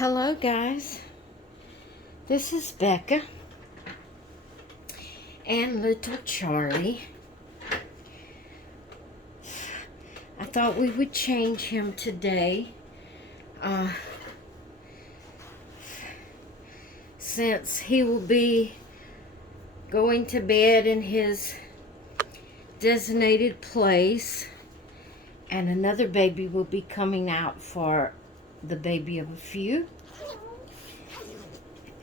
Hello guys, this is Becca and little Charlie. I thought we would change him today since he will be going to bed in his designated place and another baby will be coming out for the baby of a few.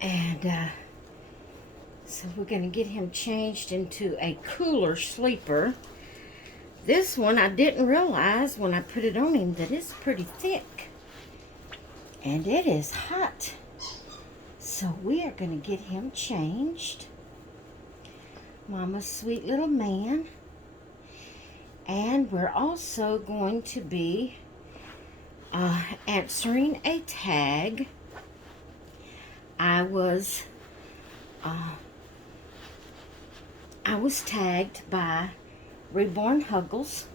And so we're going to get him changed into a cooler sleeper. This one I didn't realize when I put it on him that it's pretty thick. And it is hot. So we are going to get him changed. Mama's sweet little man. And we're also going to be answering a tag. I was tagged by Reborn Huggles,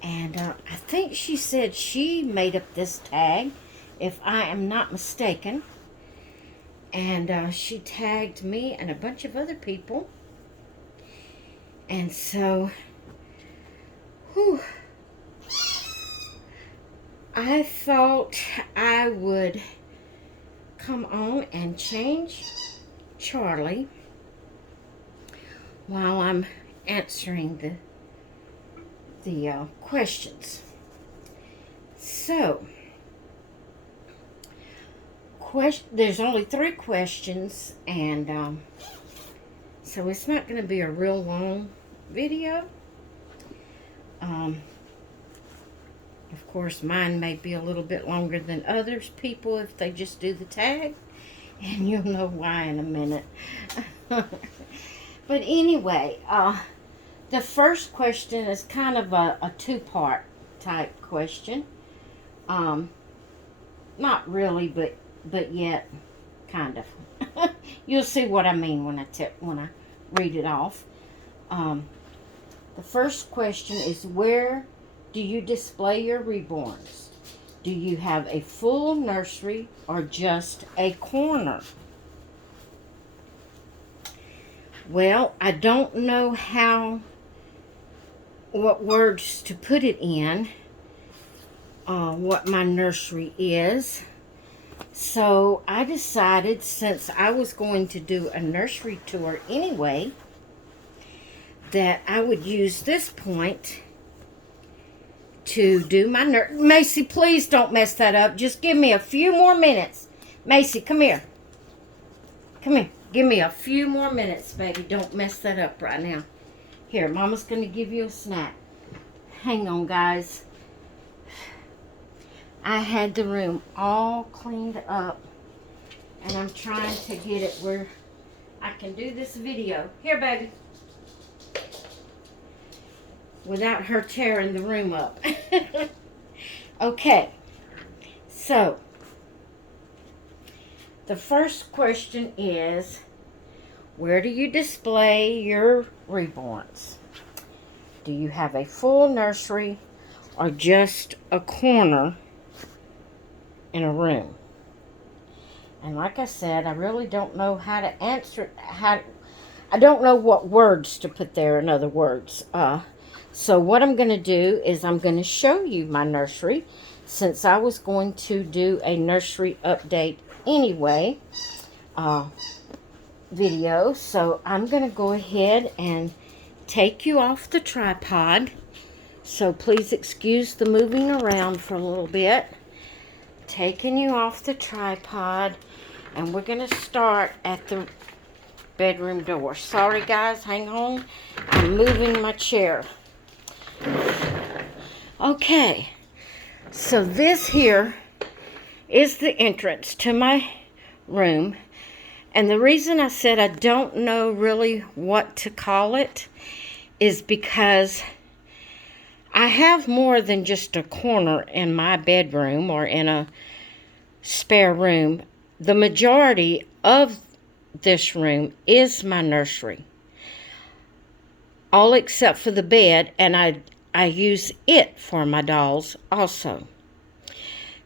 and I think she said she made up this tag, if I am not mistaken. And she tagged me and a bunch of other people, and so I thought I would come on and change Charlie while I'm answering the questions. So, there's only 3 questions, and so it's not going to be a real long video. Of course, mine may be a little bit longer than others people if they just do the tag, and you'll know why in a minute. But anyway, the first question is kind of a 2-part type question. Not really, but yet kind of. You'll see what I mean when I read it off. The first question is, where do you display your reborns? Do you have a full nursery or just a corner? Well, I don't know what words to put it in, what my nursery is. So I decided, since I was going to do a nursery tour anyway, that I would use this point to do my Macy, please don't mess that up. Just give me a few more minutes. Macy, come here. Come here. Give me a few more minutes, baby. Don't mess that up right now. Here, Mama's going to give you a snack. Hang on, guys. I had the room all cleaned up, and I'm trying to get it where I can do this video. Here, baby. Without her tearing the room up. Okay. So, the first question is, where do you display your reborns? Do you have a full nursery or just a corner in a room? And like I said, I really don't know how to answer. I don't know what words to put there, in other words. So what I'm going to do is I'm going to show you my nursery, since I was going to do a nursery update anyway video. So I'm going to go ahead and take you off the tripod. So please excuse the moving around for a little bit. Taking you off the tripod, and we're going to start at the bedroom door. Sorry guys, hang on. I'm moving my chair. Okay, so this here is the entrance to my room, and the reason I said I don't know really what to call it is because I have more than just a corner in my bedroom or in a spare room. The majority of this room is my nursery, all except for the bed, and I use it for my dolls also.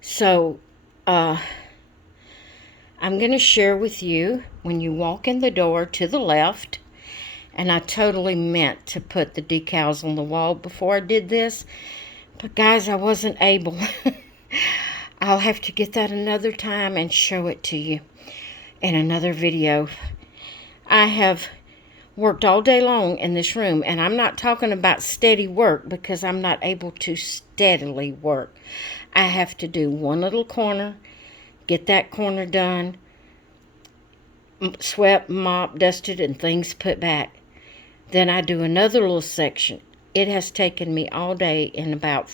So I'm going to share with you when you walk in the door to the left, and I totally meant to put the decals on the wall before I did this, but guys, I wasn't able. I'll have to get that another time and show it to you in another video. I have worked all day long in this room, and I'm not talking about steady work because I'm not able to steadily work. I have to do one little corner, get that corner done, swept, mopped, dusted, and things put back. Then I do another little section. It has taken me all day in about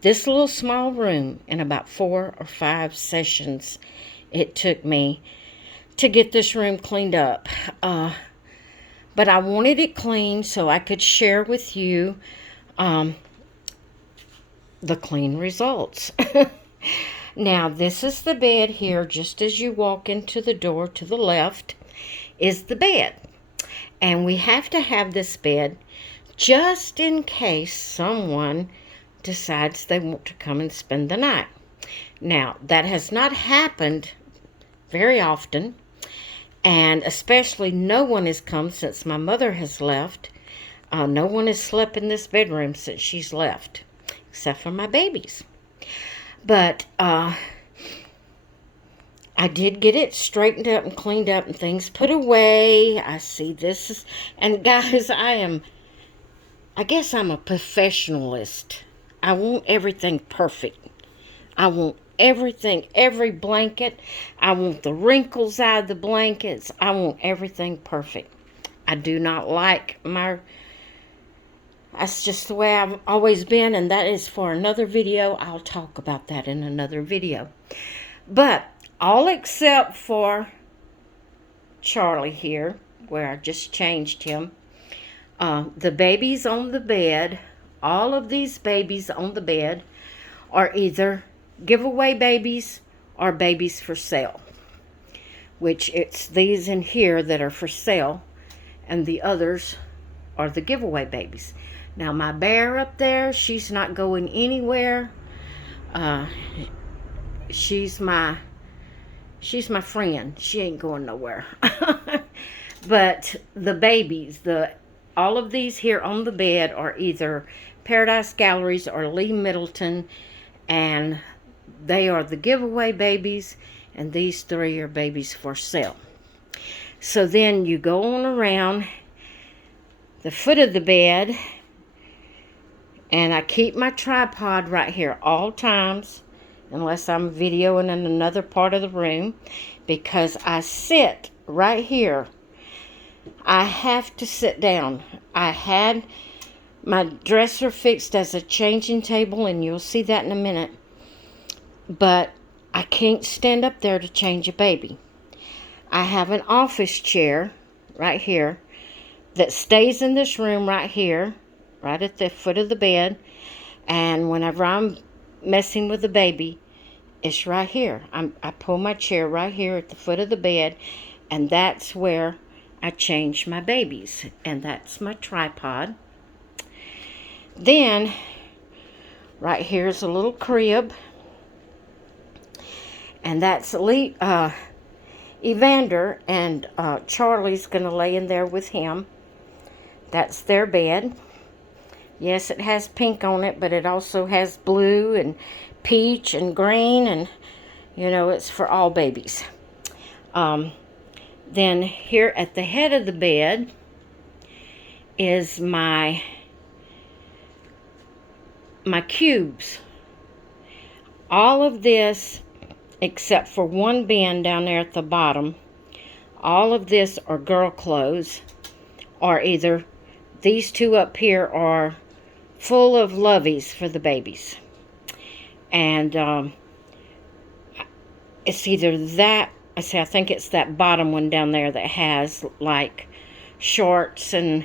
this little small room, in about 4 or 5 sessions it took me to get this room cleaned up. But I wanted it clean so I could share with you the clean results. Now, this is the bed here. Just as you walk into the door to the left is the bed. And we have to have this bed just in case someone decides they want to come and spend the night. Now, that has not happened very often, and especially no one has come since my mother has left. No one has slept in this bedroom since she's left, except for my babies. But I did get it straightened up and cleaned up and things put away. I see this is, and guys, I guess I'm a professionalist. I want everything perfect. I want everything, every blanket. I want the wrinkles out of the blankets. I want everything perfect. I do not like that's just the way I've always been, and that is for another video. I'll talk about that in another video. But all except for Charlie here, where I just changed him. The babies on the bed, all of these babies on the bed are either giveaway babies or babies for sale. Which it's these in here that are for sale, and the others are the giveaway babies. Now my bear up there, she's not going anywhere. She's my friend. She ain't going nowhere. But the babies, all of these here on the bed are either Paradise Galleries or Lee Middleton, and they are the giveaway babies, and these 3 are babies for sale. So then you go on around the foot of the bed, and I keep my tripod right here all times, unless I'm videoing in another part of the room, because I sit right here. I have to sit down. I had my dresser fixed as a changing table, and you'll see that in a minute. But I can't stand up there to change a baby. I have an office chair right here that stays in this room right here, right at the foot of the bed. And whenever I'm messing with the baby, it's right here. I pull my chair right here at the foot of the bed, and that's where I change my babies. And that's my tripod. Then, right here is a little crib. And that's Evander, and Charlie's going to lay in there with him. That's their bed. Yes, it has pink on it, but it also has blue and peach and green, and you know, it's for all babies. Then here at the head of the bed is my cubes. All of this, except for one bin down there at the bottom, all of this are girl clothes, or either these 2 up here are full of loveys for the babies. And it's either that, I think it's that bottom one down there that has like shorts and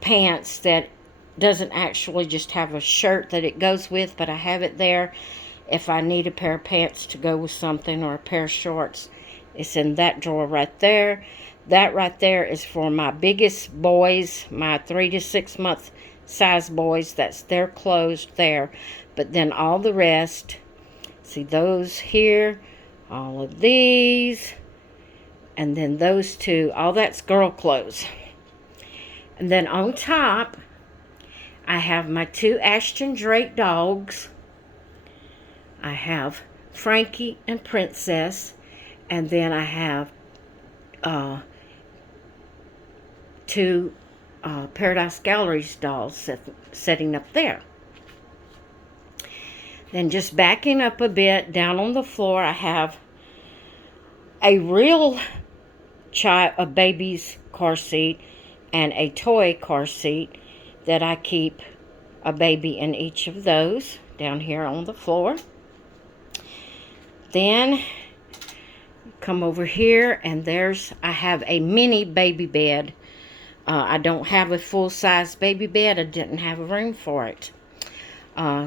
pants that doesn't actually just have a shirt that it goes with, but I have it there if I need a pair of pants to go with something, or a pair of shorts. It's in that drawer right there. That right there is for my biggest boys, my 3 to 6 month size boys. That's their clothes there. But then all the rest, see those here all of these, and then those two. All that's girl clothes. And then on top, I have my two Ashton Drake dogs. I have Frankie and Princess, and then I have two Paradise Galleries dolls setting up there. Then just backing up a bit, down on the floor, I have a real a baby's car seat and a toy car seat that I keep a baby in each of those down here on the floor. Then come over here, and I have a mini baby bed. I don't have a full-size baby bed. I didn't have room for it.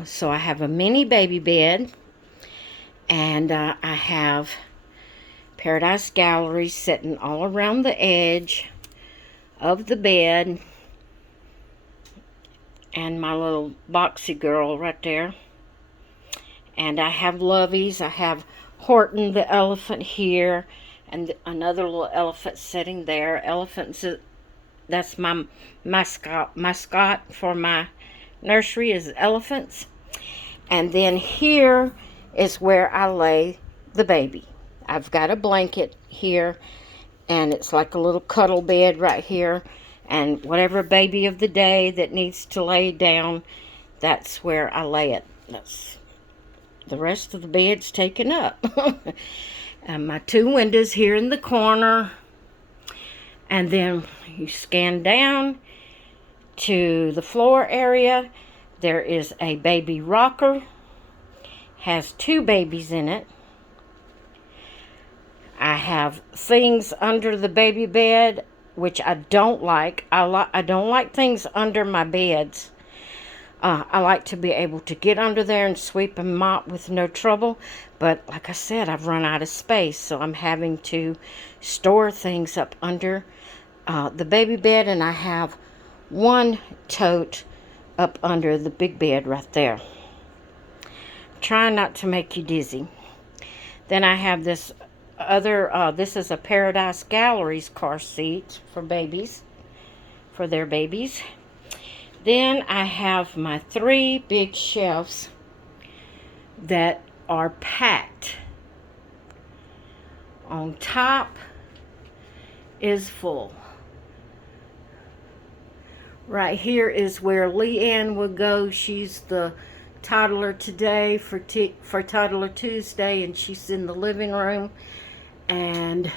So I have a mini baby bed, and I have Paradise Gallery sitting all around the edge of the bed, and my little boxy girl right there. And I have Lovies. I have Horton the elephant here, and another little elephant sitting there. Elephants, that's my mascot for my nursery, is elephants. And then here is where I lay the baby. I've got a blanket here, and it's like a little cuddle bed right here. And whatever baby of the day that needs to lay down, that's where I lay it. The rest of the bed's taken up. And my two windows here in the corner. And then you scan down to the floor area. There is a baby rocker. Has two babies in it. I have things under the baby bed, which I don't like. I don't like things under my beds. I like to be able to get under there and sweep and mop with no trouble. But like I said, I've run out of space, so I'm having to store things up under the baby bed. And I have one tote up under the big bed right there. Trying not to make you dizzy. Then I have this this is a Paradise Galleries car seat for babies, for their babies. Then I have my three big shelves that are packed. On top is full. Right here is where Leanne would go. She's the toddler today for Toddler Tuesday, and she's in the living room. And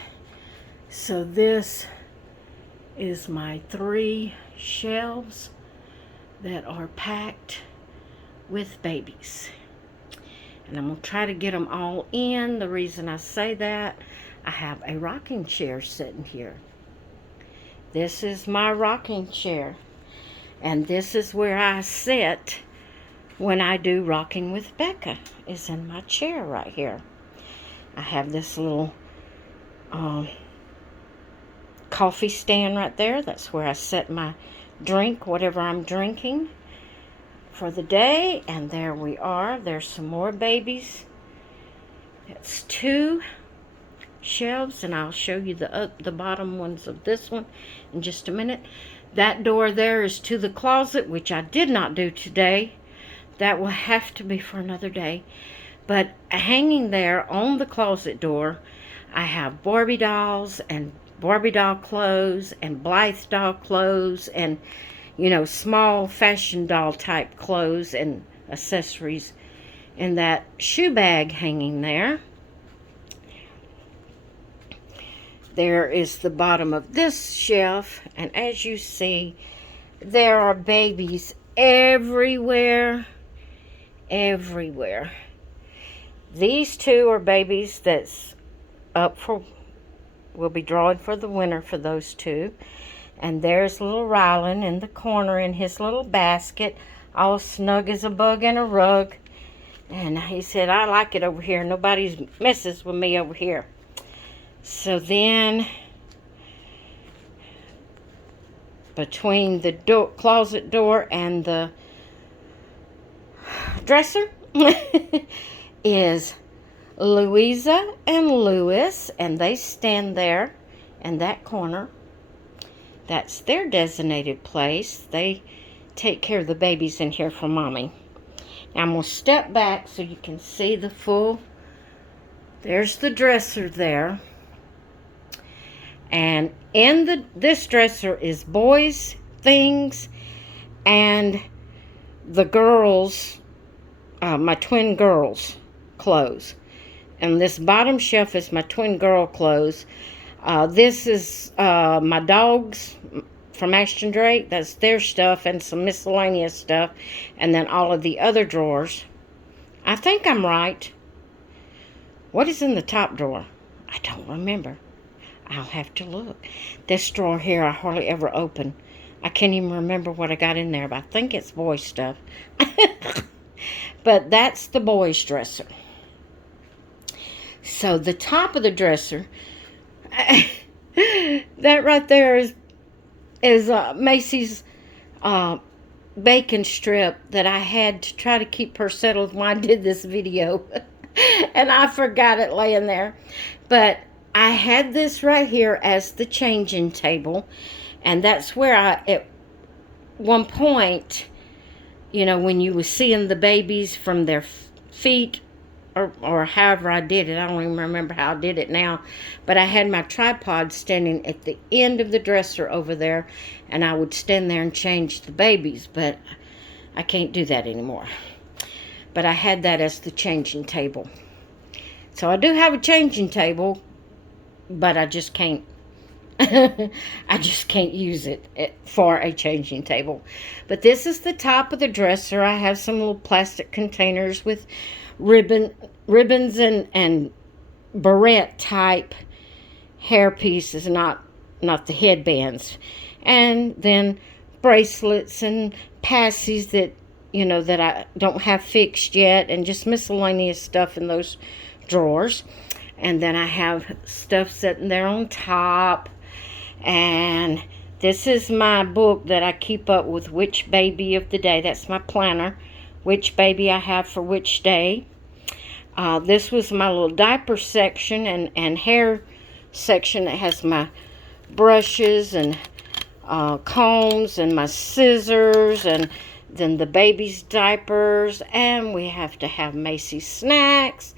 so this is my three shelves that are packed with babies. And I'm going to try to get them all in. The reason I say that, I have a rocking chair sitting here. This is my rocking chair. And this is where I sit when I do Rocking with Becca, is in my chair right here. I have this little coffee stand right there. That's where I set my drink, whatever I'm drinking for the day. And there we are. There's some more babies. That's two shelves, and I'll show you the bottom ones of this one in just a minute. That door there is to the closet, which I did not do today. That will have to be for another day. But hanging there on the closet door, I have Barbie dolls and Barbie doll clothes and Blythe doll clothes and, you know, small fashion doll type clothes and accessories in that shoe bag hanging there. There is the bottom of this shelf, and as you see, there are babies everywhere. Everywhere. These two are babies that's up for, we'll be drawing for the winner for those two. And there's little Rylan in the corner in his little basket, all snug as a bug in a rug. And he said, I like it over here. Nobody messes with me over here. So then, between the closet door and the dresser is Louisa and Louis, and they stand there in that corner. That's their designated place. They take care of the babies in here for Mommy. Now I'm going to step back so you can see the full. There's the dresser there. And in this dresser is boys' things and the girls, my twin girls' clothes. And this bottom shelf is my twin girl clothes. This is my dogs from Ashton Drake. That's their stuff and some miscellaneous stuff. And then all of the other drawers. I think I'm right. What is in the top drawer? I don't remember. I'll have to look. This drawer here I hardly ever open. I can't even remember what I got in there, but I think it's boy stuff. But that's the boys' dresser. So the top of the dresser, that right there is Macy's bacon strip that I had to try to keep her settled when I did this video. And I forgot it laying there. But I had this right here as the changing table. And that's where at one point, you know, when you were seeing the babies from their feet, or however I did it. I don't even remember how I did it now. But I had my tripod standing at the end of the dresser over there. And I would stand there and change the babies. But I can't do that anymore. But I had that as the changing table. So I do have a changing table. But I just can't. I just can't use it for a changing table. But this is the top of the dresser. I have some little plastic containers with ribbons and barrette type hair pieces, not the headbands, and then bracelets and passies that, you know, that I don't have fixed yet, and just miscellaneous stuff in those drawers. And then I have stuff sitting there on top. And this is my book that I keep up with which baby of the day. That's my planner. Which baby I have for which day. This was my little diaper section and hair section that has my brushes and combs and my scissors and then the baby's diapers. And we have to have Macy's snacks.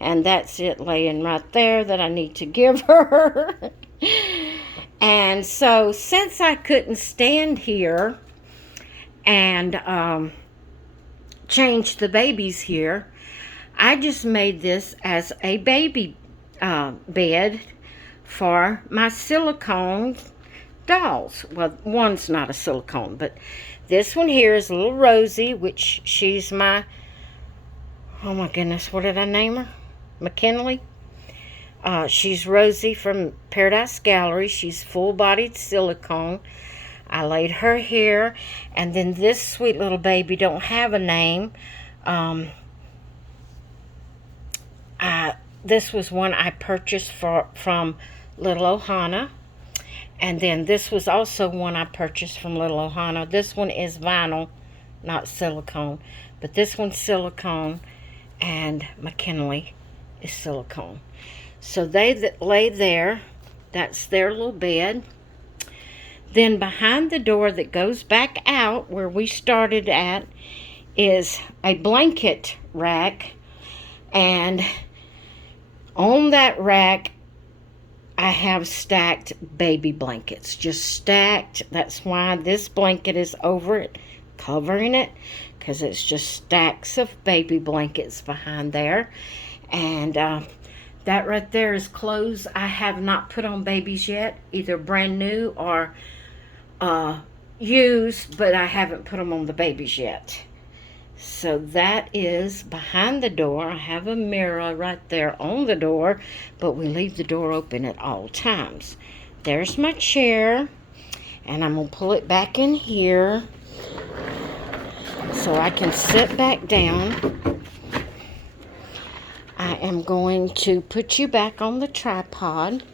And that's it laying right there that I need to give her. And so since I couldn't stand here and change the babies here, I just made this as a baby bed for my silicone dolls. Well, one's not a silicone, but this one here is little Rosie, which she's my, oh my goodness, what did I name her? McKinley. She's Rosie from Paradise Gallery. She's full-bodied silicone. I laid her here. And then this sweet little baby don't have a name. This was one I purchased from Little Ohana. And then this was also one I purchased from Little Ohana. This one is vinyl, not silicone. But this one's silicone. And McKinley is silicone. So they lay there. That's their little bed. Then behind the door that goes back out where we started at is a blanket rack. And on that rack I have stacked baby blankets. Just stacked. That's why this blanket is over it, covering it. Because it's just stacks of baby blankets behind there. And that right there is clothes I have not put on babies yet. Either brand new or used. But I haven't put them on the babies yet. So that is behind the door. I have a mirror right there on the door. But we leave the door open at all times. There's my chair. And I'm going to pull it back in here. So I can sit back down. I am going to put you back on the tripod.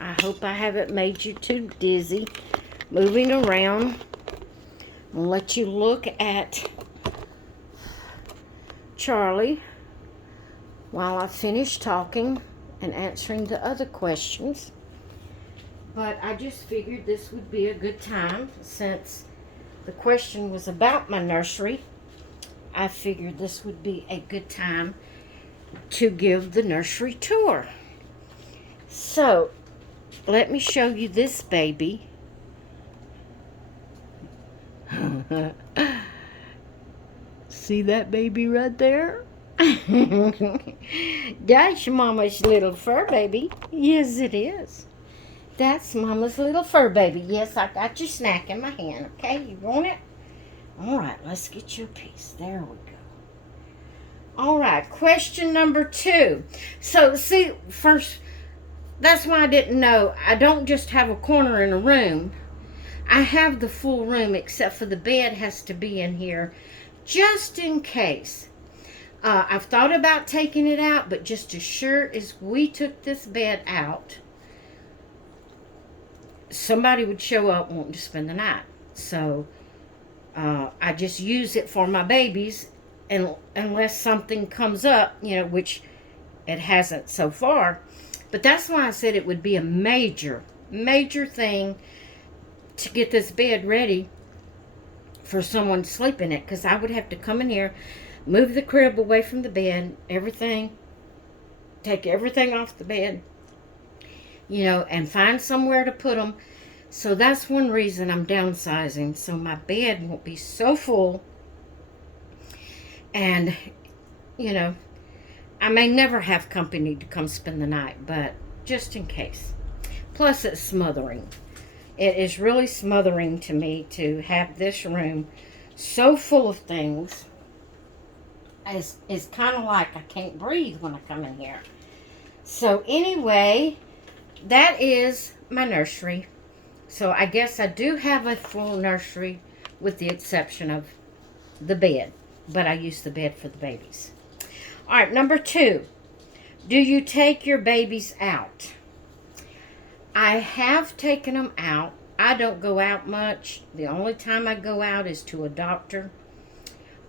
I hope I haven't made you too dizzy moving around. I'm going to let you look at Charlie. while I finish talking and answering the other questions. But I just figured this would be a good time since the question was about my nursery. I figured this would be a good time to give the nursery tour. So, let me show you this baby. See that baby right there? That's Mama's little fur baby. Yes, it is. That's Mama's little fur baby. Yes, I got your snack in my hand. Okay, you want it? All right, let's get you a piece. There we go. All right, question number 2. So, see, first, that's why I didn't know. I don't just have a corner in a room. I have the full room, except for the bed has to be in here, just in case. I've thought about taking it out, but just as sure as we took this bed out, somebody would show up wanting to spend the night. So I just use it for my babies, and unless something comes up, which it hasn't so far. But that's why I said it would be a major thing to get this bed ready for someone to sleep in it, because I would have to come in here, move the crib away from the bed, take everything off the bed, and find somewhere to put them. So that's one reason I'm downsizing, so my bed won't be so full. And, I may never have company to come spend the night, but just in case. Plus, it's smothering. It is really smothering to me to have this room so full of things. It's kind of like I can't breathe when I come in here. So anyway, that is my nursery. So I guess I do have a full nursery with the exception of the bed. But I use the bed for the babies. All right, number 2. Do you take your babies out? I have taken them out. I don't go out much. The only time I go out is to a doctor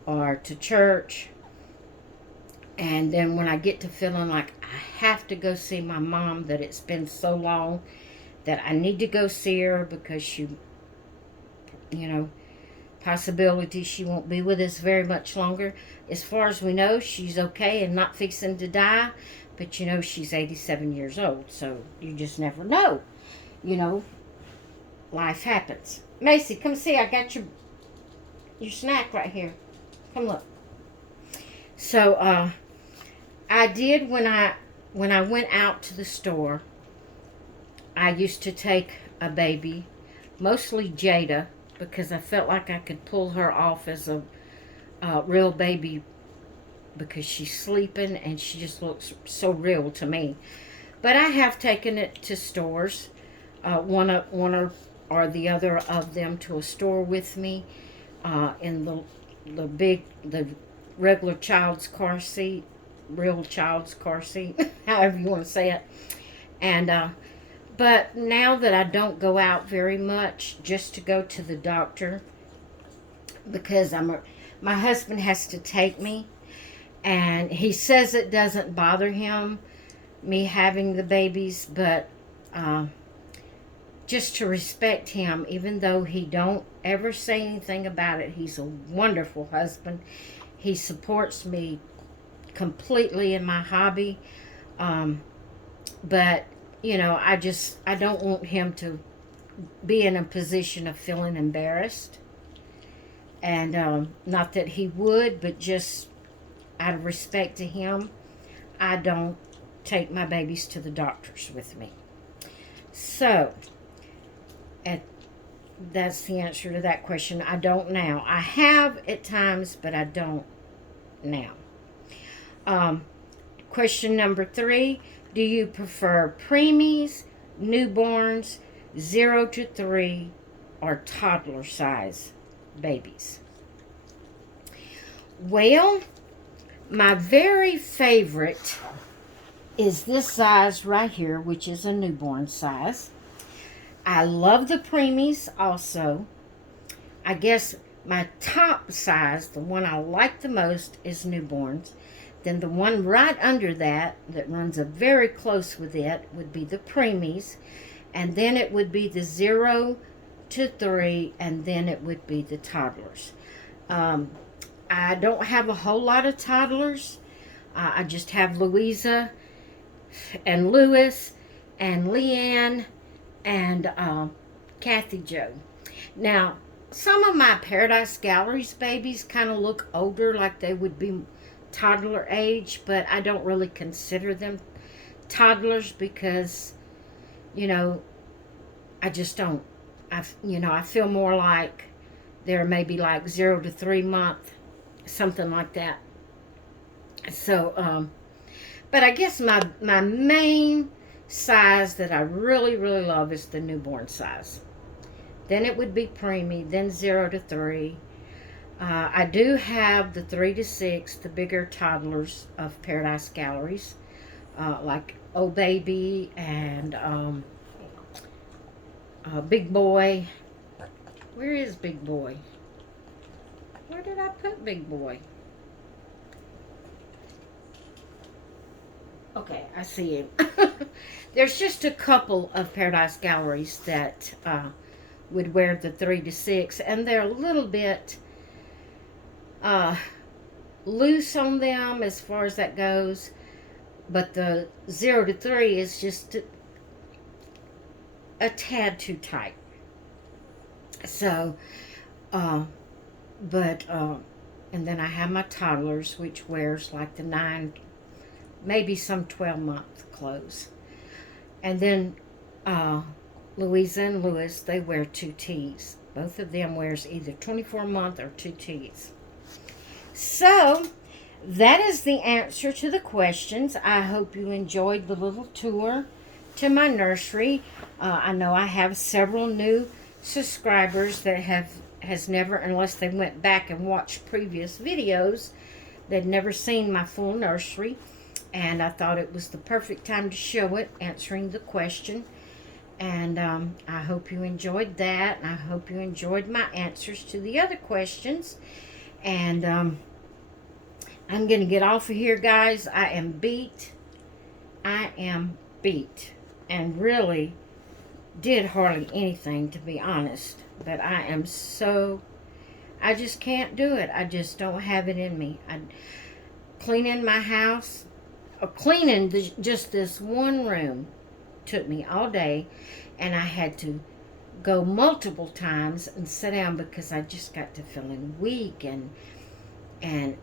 or to church. And then when I get to feeling like I have to go see my mom, that it's been so long that I need to go see her because she, possibility she won't be with us very much longer. As far as we know, she's okay and not fixing to die. But, she's 87 years old, so you just never know. Life happens. Macy, come see. I got your snack right here. Come look. So, I did when I went out to the store, I used to take a baby, mostly Jada, because I felt like I could pull her off as a real baby because she's sleeping and she just looks so real to me. But I have taken it to stores, one or the other of them to a store with me in the regular child's car seat, real child's car seat, however you want to say it. And but now that I don't go out very much, just to go to the doctor, because my husband has to take me, and he says it doesn't bother him, me having the babies, but just to respect him, even though he don't ever say anything about it. He's a wonderful husband. He supports me completely in my hobby, but I don't want him to be in a position of feeling embarrassed. And not that he would, but just out of respect to him, I don't take my babies to the doctors with me. So, that's the answer to that question. I don't now. I have at times, but I don't now. Question number 3. Do you prefer preemies, newborns, 0 to 3, or toddler size babies? Well, my very favorite is this size right here, which is a newborn size. I love the preemies also. I guess my top size, the one I like the most, is newborns. Then the one right under that, that runs a very close with it, would be the preemies. And then it would be the 0 to 3, and then it would be the toddlers. I don't have a whole lot of toddlers. I just have Louisa and Lewis and Leanne and Kathy Joe. Now, some of my Paradise Galleries babies kind of look older, like they would be toddler age, but I don't really consider them toddlers because, you know, I just don't. I feel more like they're maybe like 0 to 3 month, something like that. So, but I guess my main size that I really, really love is the newborn size. Then it would be preemie, then 0 to 3. I do have the 3 to 6, the bigger toddlers of Paradise Galleries, like Oh Baby and Big Boy. Where is Big Boy? Where did I put Big Boy? Okay, I see him. There's just a couple of Paradise Galleries that would wear the 3 to 6, and they're a little bit loose on them as far as that goes, but the 0 to 3 is just a tad too tight. So, and then I have my toddlers, which wears like the 9, maybe some 12-month clothes. And then Louisa and Lewis, they wear 2Ts. Both of them wears either 24-month or 2Ts. So, that is the answer to the questions. I hope you enjoyed the little tour to my nursery. I know I have several new subscribers that has never, unless they went back and watched previous videos, they'd never seen my full nursery. And I thought it was the perfect time to show it, answering the question. And I hope you enjoyed that. And I hope you enjoyed my answers to the other questions. And I'm going to get off of here, guys. I am beat. And really did hardly anything, to be honest. But I just can't do it. I just don't have it in me. Cleaning my house, cleaning just this one room took me all day, and I had to go multiple times and sit down because I just got to feeling weak and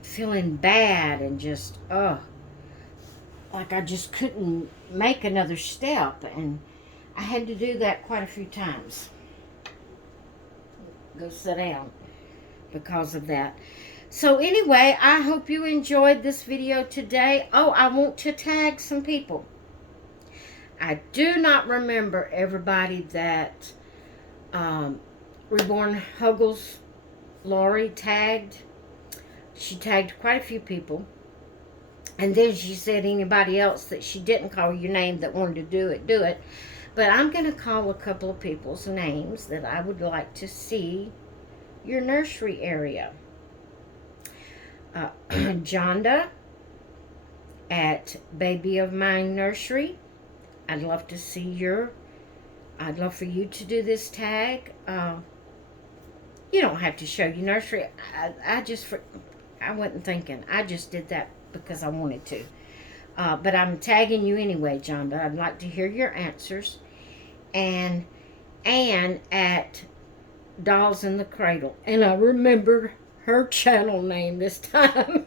feeling bad and just like I just couldn't make another step, and I had to do that quite a few times. Go sit down because of that. So anyway, I hope you enjoyed this video today. Oh, I want to tag some people. I do not remember everybody that Reborn Huggles Lori tagged. She tagged quite a few people. And then she said anybody else that she didn't call your name that wanted to do it. But I'm going to call a couple of people's names that I would like to see your nursery area. Jonda at Baby of Mine Nursery. I'd love to see I'd love for you to do this tag. You don't have to show your nursery. I wasn't thinking. I just did that because I wanted to. But I'm tagging you anyway, Jonda. I'd like to hear your answers. And Anne at Dolls in the Cradle. And I remembered her channel name this time.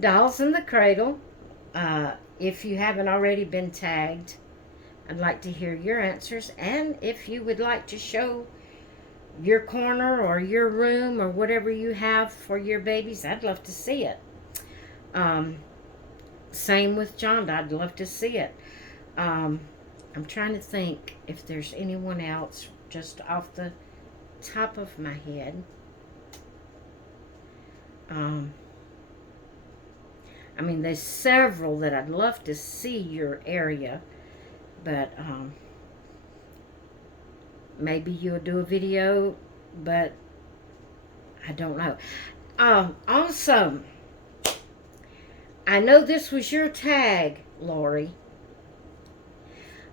Dolls in the Cradle. If you haven't already been tagged, I'd like to hear your answers. And if you would like to show your corner or your room or whatever you have for your babies, I'd love to see it. Same with John. I'd love to see it. I'm trying to think if there's anyone else just off the top of my head. I mean, there's several that I'd love to see your area, but maybe you'll do a video, but I don't know. Also, I know this was your tag, Lori,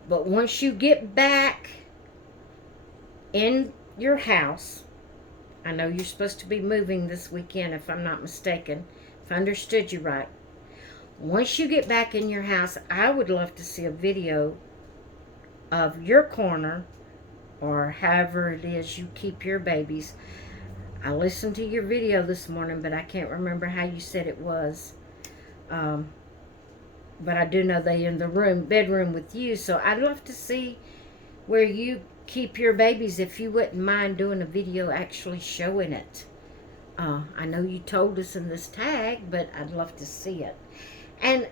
but once you get back in your house, I know you're supposed to be moving this weekend, if I'm not mistaken, if I understood you right. Once you get back in your house, I would love to see a video of your corner, or however it is you keep your babies. I listened to your video this morning, but I can't remember how you said it was. But I do know they in the bedroom with you, so I'd love to see where you keep your babies, if you wouldn't mind doing a video actually showing it. I know you told us in this tag, but I'd love to see it. And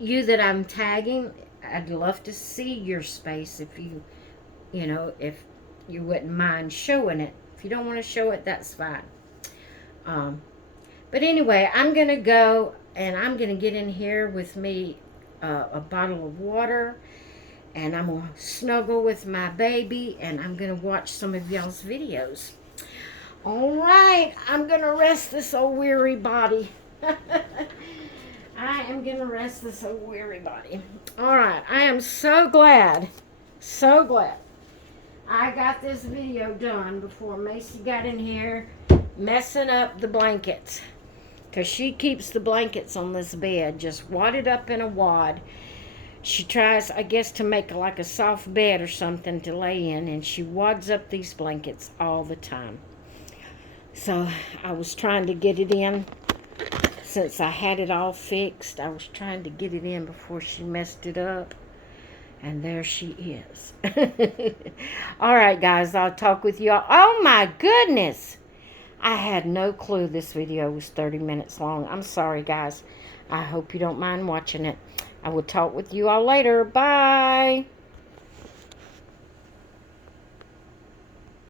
you that I'm tagging, I'd love to see your space if you wouldn't mind showing it. If you don't want to show it, that's fine. But anyway, I'm going to go and I'm going to get in here with me a bottle of water, and I'm going to snuggle with my baby, and I'm going to watch some of y'all's videos. All right, I'm going to rest this old weary body. I am going to rest this old weary body. All right, I am so glad I got this video done before Macy got in here messing up the blankets. Because she keeps the blankets on this bed just wadded up in a wad. She tries, I guess, to make like a soft bed or something to lay in, and she wads up these blankets all the time. So I was trying to get it in. Since I had it all fixed, I was trying to get it in before she messed it up. And there she is. All right, guys, I'll talk with you all. Oh, my goodness. I had no clue this video was 30 minutes long. I'm sorry, guys. I hope you don't mind watching it. I will talk with you all later. Bye.